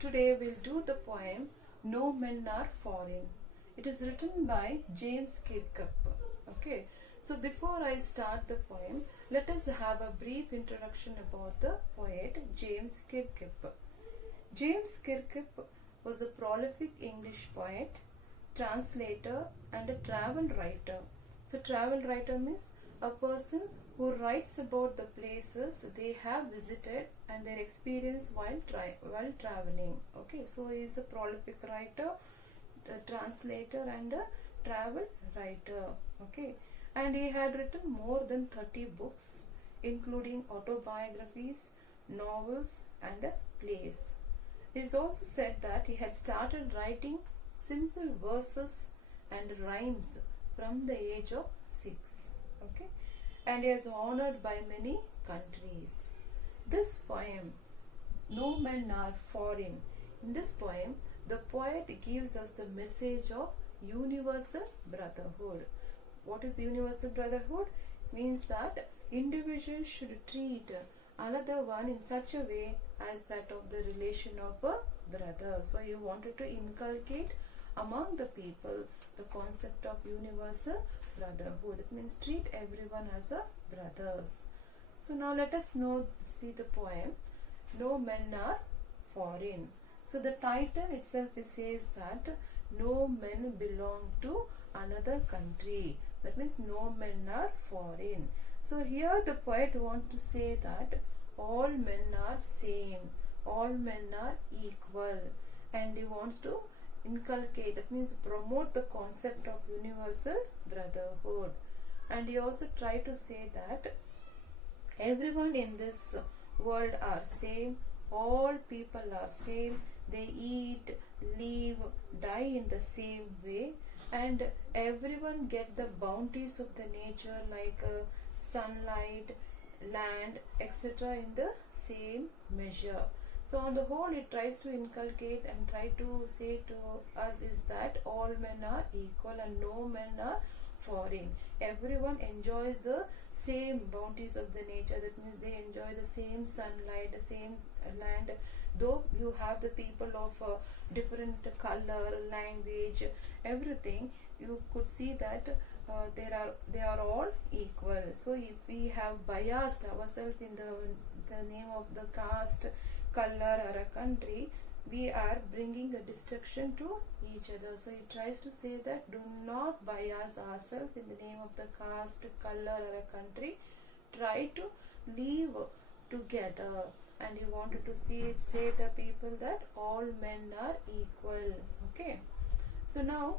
Today we'll do the poem No Men Are Foreign. It is written by James Kirkup. Okay, so before I start the poem, let us have a brief introduction about the poet James Kirkup. James Kirkup was a prolific English poet, translator, and a travel writer. So, travel writer means a person who writes about the places they have visited and their experience while traveling. Okay, so he is a prolific writer, a translator, and a travel writer. Okay, and he had written more than 30 books, including autobiographies, novels, and plays. It is also said that he had started writing simple verses and rhymes from the age of 6. Okay, and he is honored by many countries. This poem, No Men Are Foreign, in this poem, the poet gives us the message of universal brotherhood. What is universal brotherhood? Means that individuals should treat another one in such a way as that of the relation of a brother. So he wanted to inculcate among the people the concept of universal brotherhood. It means treat everyone as a brothers. So now let us see the poem No Men Are Foreign. So the title itself says that no men belong to another country. That means no men are foreign. So here the poet wants to say that all men are same, all men are equal, and he wants to inculcate, that means promote the concept of universal brotherhood. And he also try to say that everyone in this world are same, all people are same, they eat, live, die in the same way, and everyone get the bounties of the nature like sunlight, land, etc. in the same measure. So on the whole, it tries to inculcate and try to say to us is that all men are equal and no men are foreign. Everyone enjoys the same bounties of the nature. That means they enjoy the same sunlight, the same land. Though you have the people of different color, language, everything, you could see that they are all equal. So if we have biased ourselves in the name of the caste, color, or a country, we are bringing a destruction to each other. So he tries to say that do not bias ourselves in the name of the caste, color, or a country. Try to live together. And he wanted to say the people that all men are equal. Okay. So now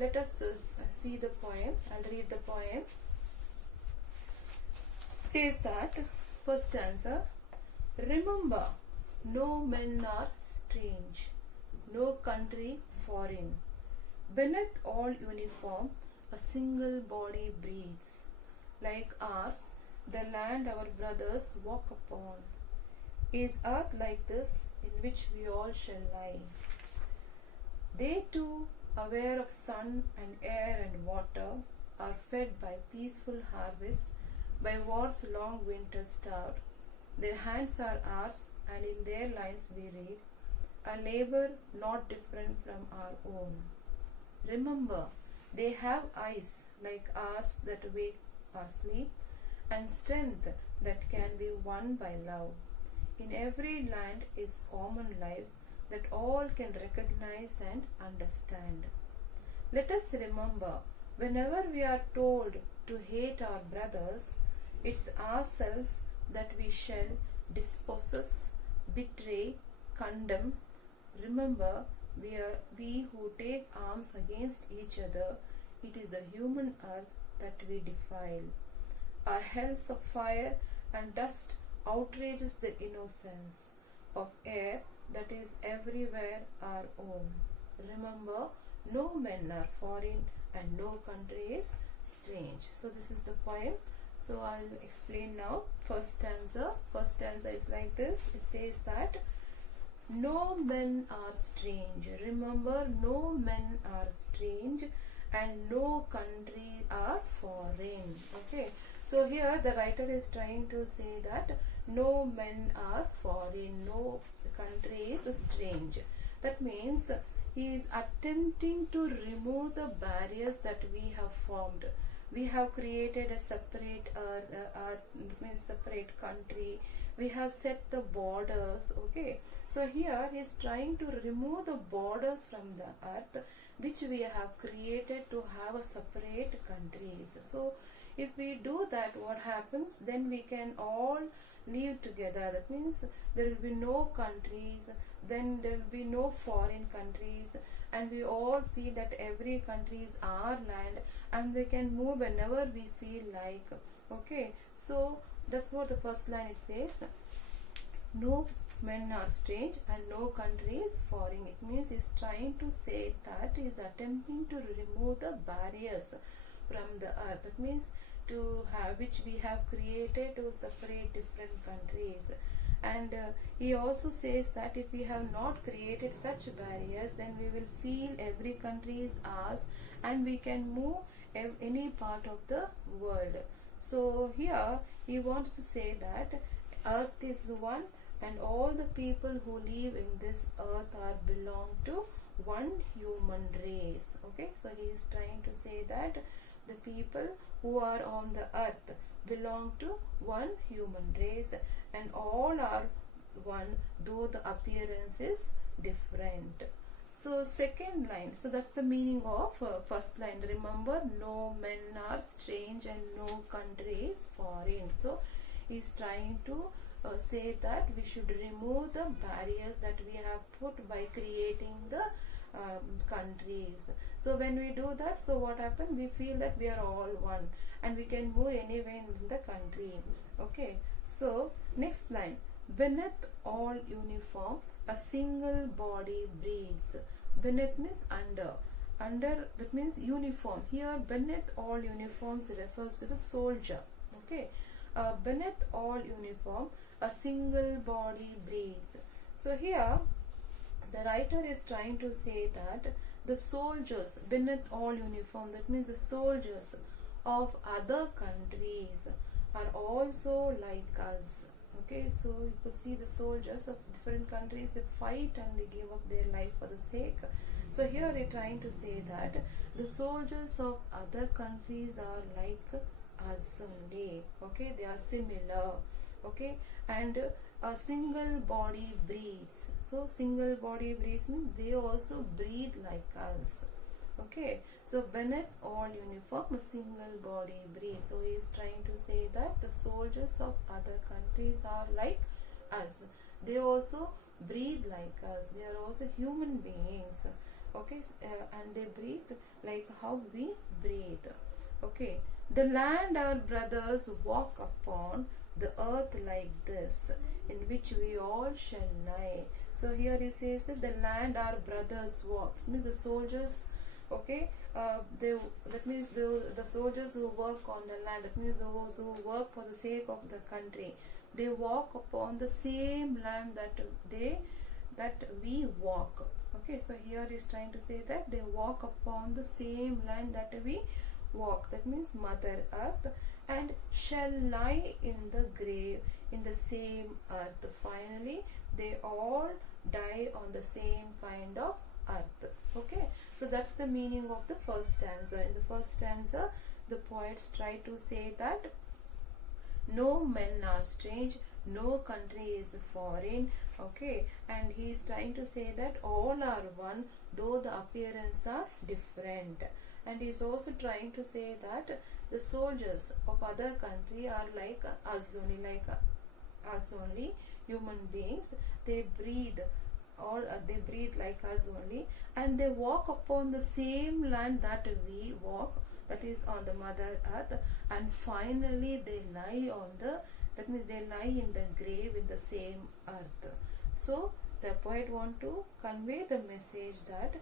let us see the poem. I'll read the poem. Says that first stanza. Remember, no men are strange, no country foreign. Beneath all uniform, a single body breathes. Like ours, the land our brothers walk upon. Is earth like this in which we all shall lie? They too, aware of sun and air and water, are fed by peaceful harvest, by war's long winter starved. Their hands are ours, and in their lines we read, a labor not different from our own. Remember, they have eyes like ours that wake or sleep, and strength that can be won by love. In every land is common life that all can recognize and understand. Let us remember, whenever we are told to hate our brothers, it's ourselves that we shall dispossess, betray, condemn. Remember, we who take arms against each other, it is the human earth that we defile. Our hells of fire and dust outrages the innocence of air that is everywhere our own. Remember, no men are foreign and no country is strange. So this is the poem. So I'll explain now. First stanza. First stanza is like this. It says that no men are strange. Remember, no men are strange and no country are foreign. Okay. So here the writer is trying to say that no men are foreign, no country is strange. That means he is attempting to remove the barriers that we have formed. We have created a separate means separate country. We have set the borders. Okay, so here he is trying to remove the borders from the earth, which we have created to have a separate countries. So if we do that, what happens? Then we can all live together. That means there will be no countries, then there will be no foreign countries, and we all feel that every country is our land and we can move whenever we feel like. Okay, so that's what the first line it says. No men are strange and no country is foreign. It means he's trying to say that he's attempting to remove the barriers from the earth. That means to have which we have created to separate different countries. And he also says that if we have not created such barriers, then we will feel every country is ours and we can move any part of the world. So here he wants to say that earth is one and all the people who live in this earth are belong to one human race. Okay, so he is trying to say that the people who are on the earth belong to one human race and all are one, though the appearance is different. So second line, so that's the meaning of first line. Remember, no men are strange and no country is foreign. So he's trying to say that we should remove the barriers that we have put by creating the countries. So when we do that, so what happens? We feel that we are all one and we can move anywhere in the country. Okay, so next line, beneath all uniform a single body breathes. Beneath means under, that means uniform. Here beneath all uniforms refers to the soldier. Okay, beneath all uniform a single body breathes. So here the writer is trying to say that the soldiers beneath all uniform, that means the soldiers of other countries are also like us. Okay, so you could see the soldiers of different countries, they fight and they give up their life for the sake. So here they're trying to say that the soldiers of other countries are like us only. Okay, they are similar. Okay, and a single body breathes. So single body breathes means they also breathe like us. Okay, so beneath all uniform a single body breathes. So he is trying to say that the soldiers of other countries are like us. They also breathe like us. They are also human beings. Okay, and they breathe like how we breathe. Okay, the land our brothers walk upon, the earth like this, in which we all shall lie. So here he says that the land our brothers walk, means the soldiers. Okay, that means the soldiers who work on the land, that means those who work for the sake of the country, they walk upon the same land that we walk. Okay, so here he is trying to say that they walk upon the same land that we walk, that means Mother Earth, and shall lie in the grave in the same earth. Finally they all die on the same kind of earth. Okay, so that's the meaning of the first stanza. In the first stanza the poets try to say that no men are strange, no country is foreign. Okay, and he is trying to say that all are one, though the appearance are different. And he is also trying to say that the soldiers of other country are like us only, human beings. They breathe like us only, and they walk upon the same land that we walk, that is on the Mother Earth, and finally they lie on the, that means they lie in the grave in the same earth. So the poet want to convey the message that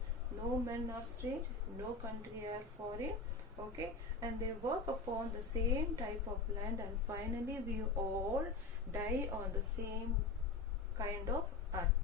no men are strange, no country are foreign. Okay, and they work upon the same type of land, and finally we all die on the same kind of earth.